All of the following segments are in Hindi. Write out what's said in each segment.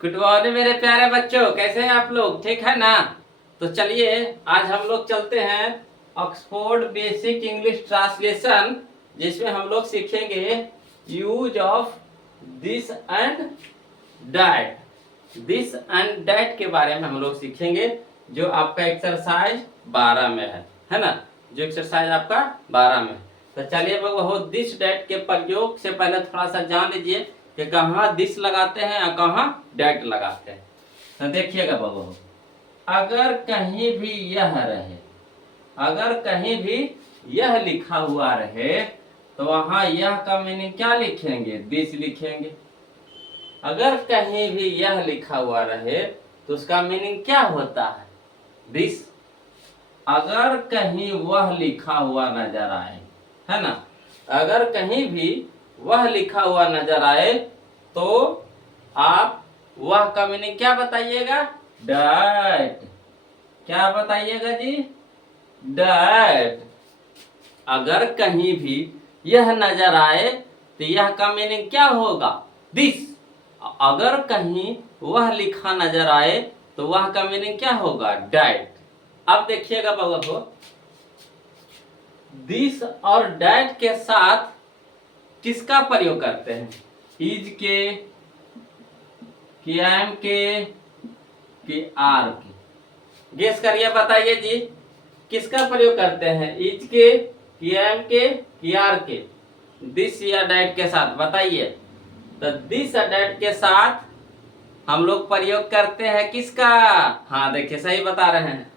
गुड मॉर्निंग मेरे प्यारे बच्चों, कैसे हैं आप लोग? ठीक है ना? तो चलिए आज हम लोग चलते हैं ऑक्सफोर्ड बेसिक इंग्लिश ट्रांसलेशन, जिसमें हम लोग सीखेंगे use of this and that. This and that के बारे में हम लोग सीखेंगे, जो आपका एक्सरसाइज 12 में है ना? जो एक्सरसाइज आपका 12 में। तो चलिए बहू, दिस डैट के प्रयोग से पहले थोड़ा सा जान लीजिए कि कहाँ दिस लगाते हैं और कहाँ डैट लगाते हैं। तो देखिएगा बहू, अगर कहीं भी यह रहे, अगर कहीं भी यह लिखा हुआ रहे तो वहां यह का मीनिंग क्या लिखेंगे? दिस लिखेंगे। अगर कहीं भी यह लिखा हुआ रहे तो उसका मीनिंग क्या होता है? दिस। अगर कहीं वह लिखा हुआ नजर आए, है ना, अगर कहीं भी वह लिखा हुआ नजर आए तो आप वह का मीनिंग क्या बताइएगा? डैट। क्या बताइएगा जी? डैट। अगर कहीं भी यह नजर आए तो यह का मीनिंग क्या होगा? दिस। अगर कहीं वह लिखा नजर आए तो वह का मीनिंग क्या होगा? डैट। अब देखिएगा बाबा को, दिस और डैट के साथ किसका प्रयोग करते हैं? इज के, कि एम के, कि आर के? गेस करिए, बताइए जी, किसका प्रयोग करते हैं? इज के, कि एम के, कि आर के? दिस या डैट के साथ बताइए। तो दिस और डैट के साथ हम लोग प्रयोग करते हैं किसका? हाँ देखिए, सही बता रहे हैं,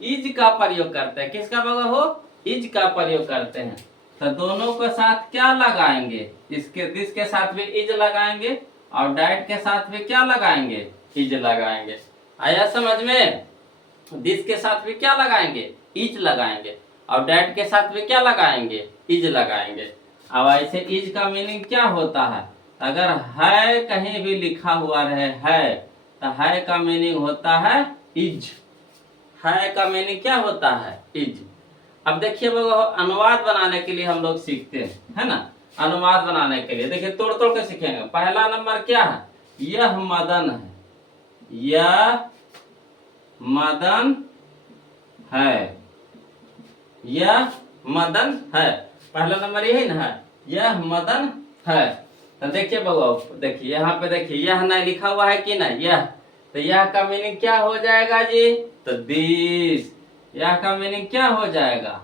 इज का प्रयोग करते हैं। किसका बगा हो? इज का प्रयोग करते हैं। तो दोनों के साथ क्या लगाएंगे? इसके दिस के साथ भी इज लगाएंगे और डैट के साथ भी क्या लगाएंगे? इज लगाएंगे। आया समझ में? दिस के साथ भी क्या लगाएंगे? इज लगाएंगे और डैट के साथ भी क्या लगाएंगे? इज लगाएंगे। अब ऐसे इज का मीनिंग क्या होता है? अगर है कहीं भी लिखा हुआ रहे है तो है का मीनिंग होता है इज। है का मीनिंग क्या होता है? इज। अब देखिए अनुवाद बनाने के लिए हम लोग सीखते हैं, है ना? अनुवाद बनाने के लिए देखिए तोड़ तोड़ के सीखेंगे। पहला नंबर क्या है? यह मदन है, यह मदन है, यह मदन है। पहला नंबर यही ना है, यह मदन है। तो देखिए बउआ, देखिए यहाँ पे देखिए यह ना लिखा हुआ है कि ना, यह। तो यह का मीनिंग क्या हो जाएगा जी? तो दिस। यह का मीनिंग क्या हो जाएगा?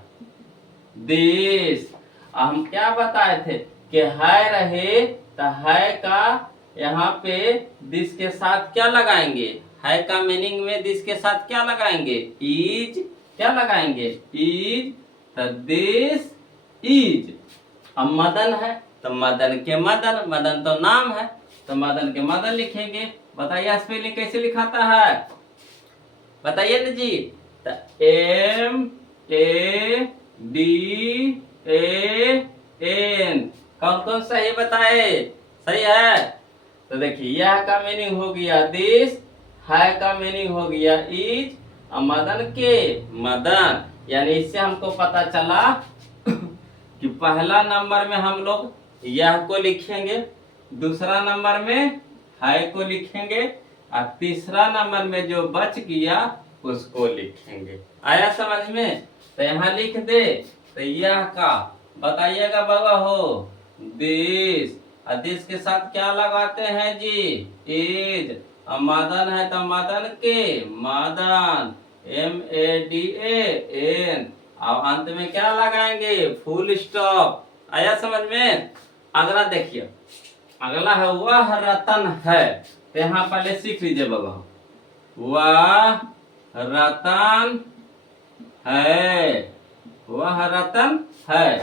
दिस। हम क्या बताए थे कि है रहे तो है का यहाँ पे दिस के साथ क्या लगाएंगे? है का मीनिंग में दिस के साथ क्या लगाएंगे? इज। क्या लगाएंगे? इज। तो दिस इज। अब मदन है तो मदन के मदन, मदन तो नाम है तो मदन के मदन लिखेंगे। बताइए स्पेलिंग कैसे लिखाता है? बताइए ना जी। तो M A D A N. कौन कौन सही बताए? सही है। तो देखिए यह का मीनिंग हो गया दिस, है का मीनिंग हो गया इज और मदन के मदन। यानी इससे हमको पता चला कि पहला नंबर में हम लोग यह को लिखेंगे, दूसरा नंबर में है को लिखेंगे और तीसरा नंबर में जो बच गया उसको लिखेंगे। आया समझ में? तो यहाँ लिख दे। तो यह का बताइएगा बाबा हो, दिस। और दिस के साथ क्या लगाते हैं जी? इज। और मदन है तो मदन के Madan, M A D A N. और अंत में क्या लगाएंगे? Full stop. आया समझ में? अगला देखिए, अगला है वह रतन है। तो यहाँ पहले सीख लीजिए बाबा, वह रतन है, वह रतन है।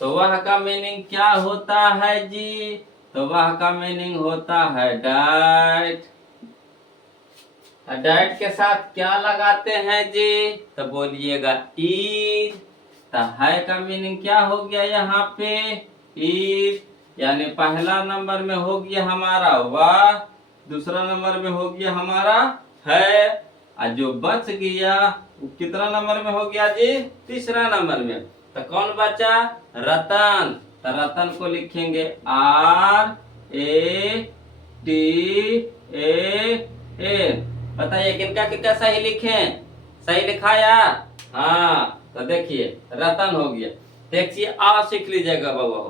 तो वह का मीनिंग क्या होता है जी? तो वह का मीनिंग होता है डैट। डैट के साथ क्या लगाते हैं जी? तो बोलिएगा इज। तो है का मीनिंग क्या हो गया यहाँ पे? इज। यानी पहला नंबर में हो गया हमारा वह, दूसरा नंबर में हो गया हमारा है, और जो बच गया वो कितना नंबर में हो गया जी? तीसरा नंबर में। तो कौन बचा? रतन। तो रतन को लिखेंगे आर ए टी ए बताइए किनका किनका सही लिखें, सही लिखाया। हाँ तो देखिए रतन हो गया। देखिए आ सीख लीजिएगा बाबा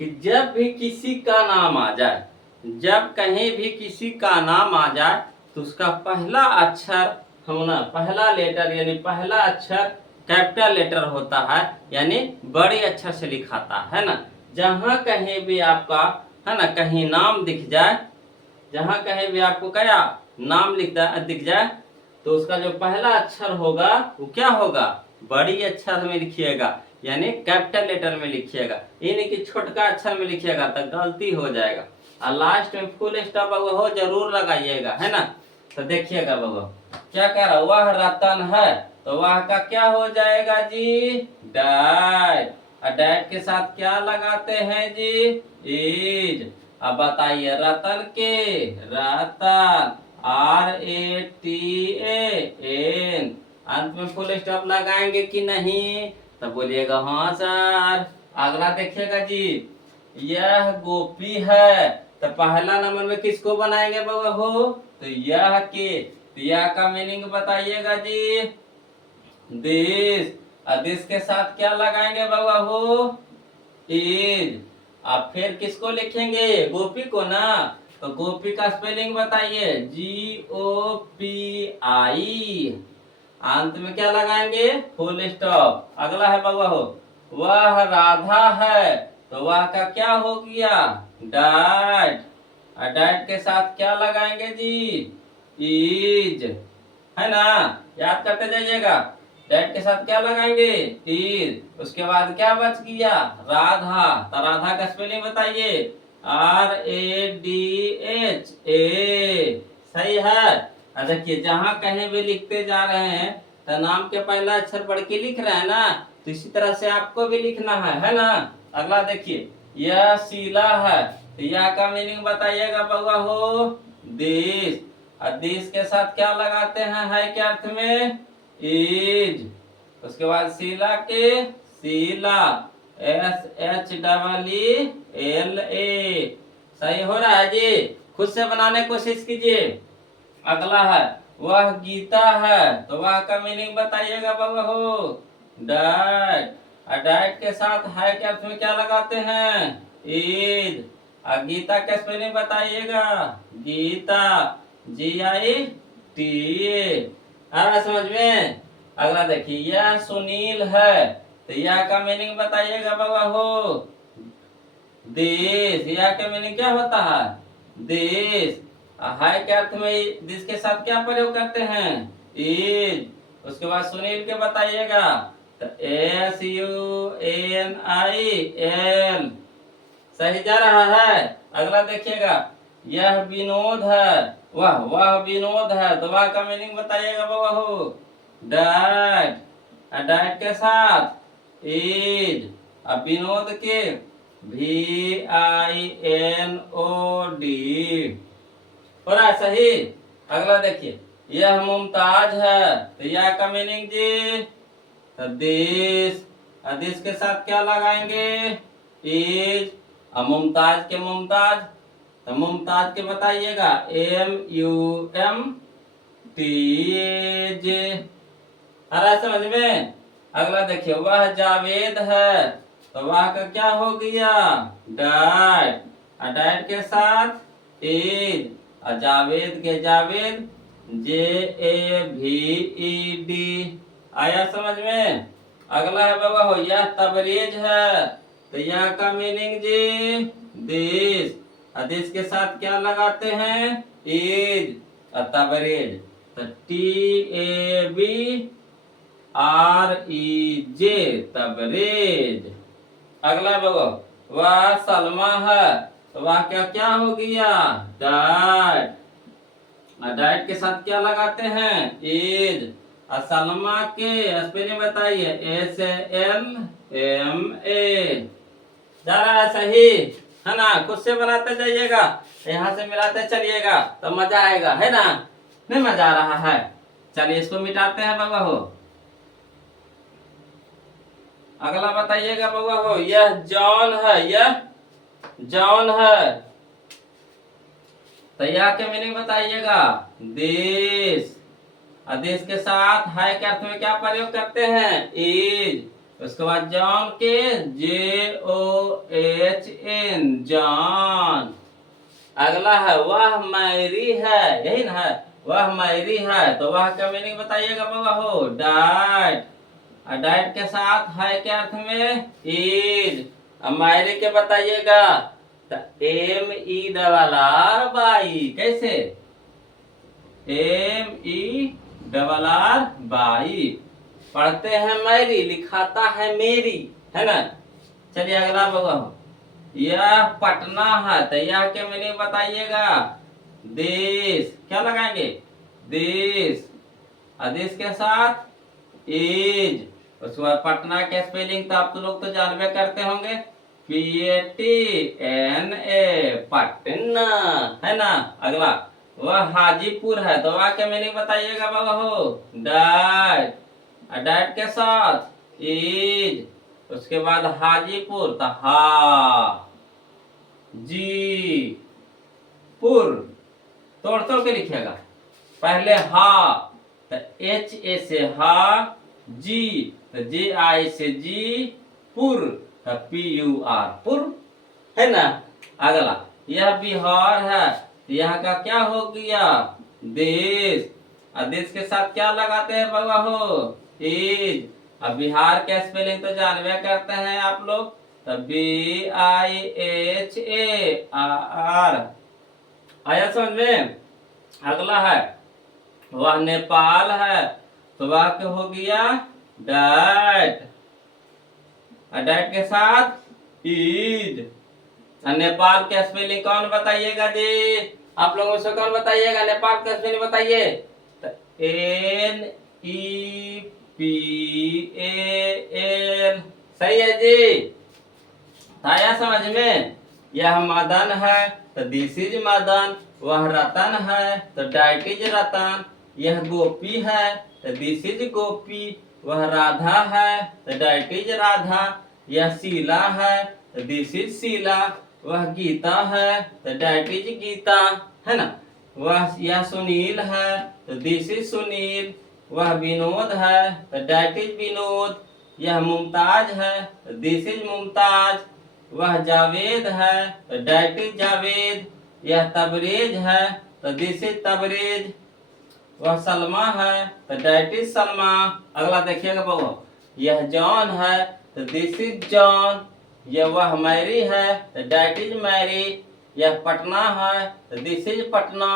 कि जब भी किसी का नाम आ जाए, जब कहीं भी किसी का नाम आ जाए तो उसका पहला अक्षर होना, पहला लेटर यानी पहला अक्षर कैपिटल लेटर होता है, यानी बड़े अक्षर से लिखाता है ना। जहां कहीं भी आपका है ना कहीं नाम दिख जाए, जहां कहीं भी आपको क्या नाम दिख जाए तो उसका जो पहला अक्षर होगा वो क्या होगा, बड़ी अक्षर में लिखिएगा, यानी कैपिटल लेटर में लिखिएगा, ये नहीं कि छोटका अक्षर में लिखिएगा तो गलती हो जाएगा। और लास्ट में फुल स्टॉप हो जरूर लगाइएगा, है ना। तो देखिएगा बाबा क्या कह रहा, वह रतन है तो वह का क्या हो जाएगा जी, डैट। और डैट के साथ क्या लगाते हैं जी, इज। अब बताइए रतन के, रतन RATAN, अंत में फुल स्टॉप लगाएंगे कि नहीं, तो बोलिएगा हाँ सर। अगला देखिएगा जी, यह गोपी है तो पहला नंबर में किसको बनाएंगे बाबा हो, तो यह के, तो यह का मीनिंग बताइएगा जी, दिस। और दिस के साथ क्या लगाएंगे बाबा हो, इज। आप फिर किसको लिखेंगे, गोपी को ना, तो गोपी का स्पेलिंग बताइए, GOPI। अंत में क्या लगाएंगे, फुल स्टॉप। अगला है बाबा हो, वह राधा है तो वह का क्या हो गया, डैट। और डैट के साथ क्या लगाएंगे जी, इज, है ना। याद करते जाइएगा, डैट के साथ क्या लगाएंगे, इज। उसके बाद क्या बच गया, राधा, तो राधा का स्पेलिंग बताइए, RADHA। सही है। देखिए जहां कहीं भी लिखते जा रहे हैं तो नाम के पहला अक्षर बढ़ के लिख रहे हैं ना, तो इसी तरह से आपको भी लिखना है ना। अगला देखिए, यह शीला है तो यह का मीनिंग बताइएगा बाबा हो, दिस। और दिस के साथ क्या लगाते हैं, है के अर्थ में, इज। उसके बाद शीला के, शीला, SHEELA। सही हो रहा है जी, खुद से बनाने की कोशिश कीजिए। अगला है, वह गीता है तो वह का मीनिंग बताइएगा बाबा हो, डाइट। और डाइट के साथ है के अर्थ में क्या लगाते हैं, इज। और गीता का स्पेलिंग बताइएगा, गीता, GITA। आ रहा समझ में। अगला देखिए, यह सुनील है तो यह का मीनिंग बताइएगा बाबा हो, देश। यह का मीनिंग क्या होता है, देश। हाय के अर्थ में दिस के साथ क्या प्रयोग करते हैं, इज। उसके बाद सुनील के बताइएगा, तो SUNIL। सही जा रहा है। अगला देखिएगा, यह विनोद है, वह विनोद है तो वह का मीनिंग बताइएगा बाबा हो, डाइट। डाइट के साथ इज। अब विनोद के, VINOD। हो रहा है सही। अगला देखिए, यह मुमताज है तो यह का मीनिंग जी, तो दिस। दिस के साथ क्या लगाएंगे, इज। अब मुमताज के, मुमताज, तो मुमताज के बताइएगा, MUMTAZ। आ रहा है समझ में। अगला देखिए, वह जावेद है तो वह का क्या हो गया, डाइट। और डाइट के साथ इज। और जावेद के जावेद, JAVED। आया समझ में। अगला है बाबा हो, यह तबरेज है तो यह का मीनिंग जी, दिस। और दिस के साथ क्या लगाते हैं, इज। और तबरेज, तो TABREJ, तबरेज। अगला बाबा, वह सलमा है तो वह क्या क्या हो गया, डाइट। और डाइट के साथ क्या लगाते हैं, इज। और सलमा के स्पेलिंग बताइए, SALMA। जा रहा है सही, है ना। खुद से बनाते जाइएगा, यहाँ से मिलाते चलिएगा तो मजा आएगा, है ना। नहीं मजा आ रहा है, चलिए इसको मिटाते हैं बाबा हो। अगला बताइएगा बाबा हो, यह जॉन है, यह जॉन है तो यह क्या मीनिंग बताइएगा, दिस। और दिस के साथ हाय के अर्थ में क्या प्रयोग करते हैं, इज। उसके बाद जॉन के JOHN, जॉन। अगला है वह मैरी है, यही ना है, वह मैरी है, तो वह का मीनिंग बताइएगा बाबा हो, डाइट। और डाइट के साथ है के अर्थ में इज। अब मैरी के बताइएगा, तो MERR बाई, कैसे, MERR बाई। पढ़ते हैं मैरी, लिखाता है मेरी, है ना। चलिए अगला बाबा हो, यह पटना है, तो यह के मीनिंग बताइएगा, देश। क्या लगाएंगे, देश। और देश के साथ इज। उसके बाद पटना के स्पेलिंग तो आप तो लोग तो जानबे करते होंगे, PATNA, पटना, है ना। अगला वह हाजीपुर है, तो वह के मीनिंग बताइएगा बाबा हो, डाइट। और डाइट के साथ इज। उसके बाद हाजीपुर, तो हा जी पुर, तोड़ तोड़ के लिखिएगा। पहले हा, तो HA से हा, जी तो JI से जी, पुर तो PUR, पुर, है ना। अगला यह बिहार है, यहाँ का क्या हो गया, देश। और देश के साथ क्या लगाते हैं बाबा हो, इज। अब बिहार के स्पेलिंग तो जानबे करते हैं आप लोग, तो BIHAR, आया समझ में। अगला है वह नेपाल है, तो वह क्या हो गया, डाइट। और डाइट के साथ इज। और नेपाल के स्पेलिंग कौन बताइएगा जी, आप लोगों से कौन बताइएगा, नेपाल का स्पेलिंग बताइए, तो NEPAL, सही है जी। आया समझ में। यह मदन है, तो दिस इज मदन। वह रतन है, तो डाइट इज रतन। यह गोपी है, तो दिस इज गोपी। वह राधा है, तो डाइट इज राधा। यह शीला है, तो दिस इज शीला। वह गीता है, तो डाइट इज गीता, है ना। यह सुनील है, तो दिस इज सुनील। वह विनोद है, तो डाइट इज विनोद। यह मुमताज है, तो दिस इज मुमताज। वह जावेद है, तो डाइट इज जावेद। यह तबरेज है, तो दिस इज तबरेज। वह सलमा है, तो डाइट इज सलमा। अगला देखिएगा बाबू, यह जॉन है, तो दिस इज जॉन। यह वह मैरी है, तो डाइट इज मैरी। यह पटना है, तो दिस इज पटना।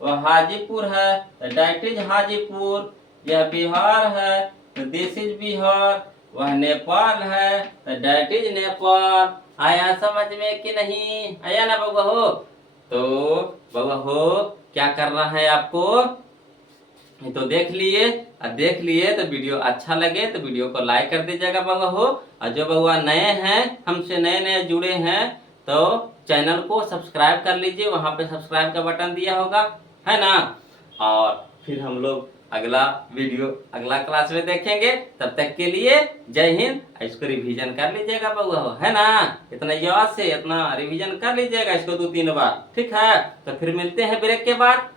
वह हाजीपुर है, तो डाइट इज हाजीपुर। यह बिहार है, तो दिस इज बिहार। वह नेपाल है, तो डाइट इज नेपाल। आया समझ में कि नहीं, आया ना बाबा हो। तो बाबा हो क्या करना है आपको, तो देख लिए। और देख लिए तो वीडियो अच्छा लगे तो वीडियो को लाइक कर दीजिएगा बाबा हो। और जो बाबा नए हैं, हमसे नए नए जुड़े हैं, तो चैनल को सब्सक्राइब कर लीजिए, वहां पे सब्सक्राइब का बटन दिया होगा, है ना। और फिर हम लोग अगला वीडियो अगला क्लास में देखेंगे। तब तक के लिए जय हिंद। इसको रिवीजन कर लीजिएगा बाबा हो, है ना। इतना याद से इतना रिवीजन कर लीजिएगा इसको 2-3 बार, ठीक है। तो फिर मिलते हैं ब्रेक के बाद।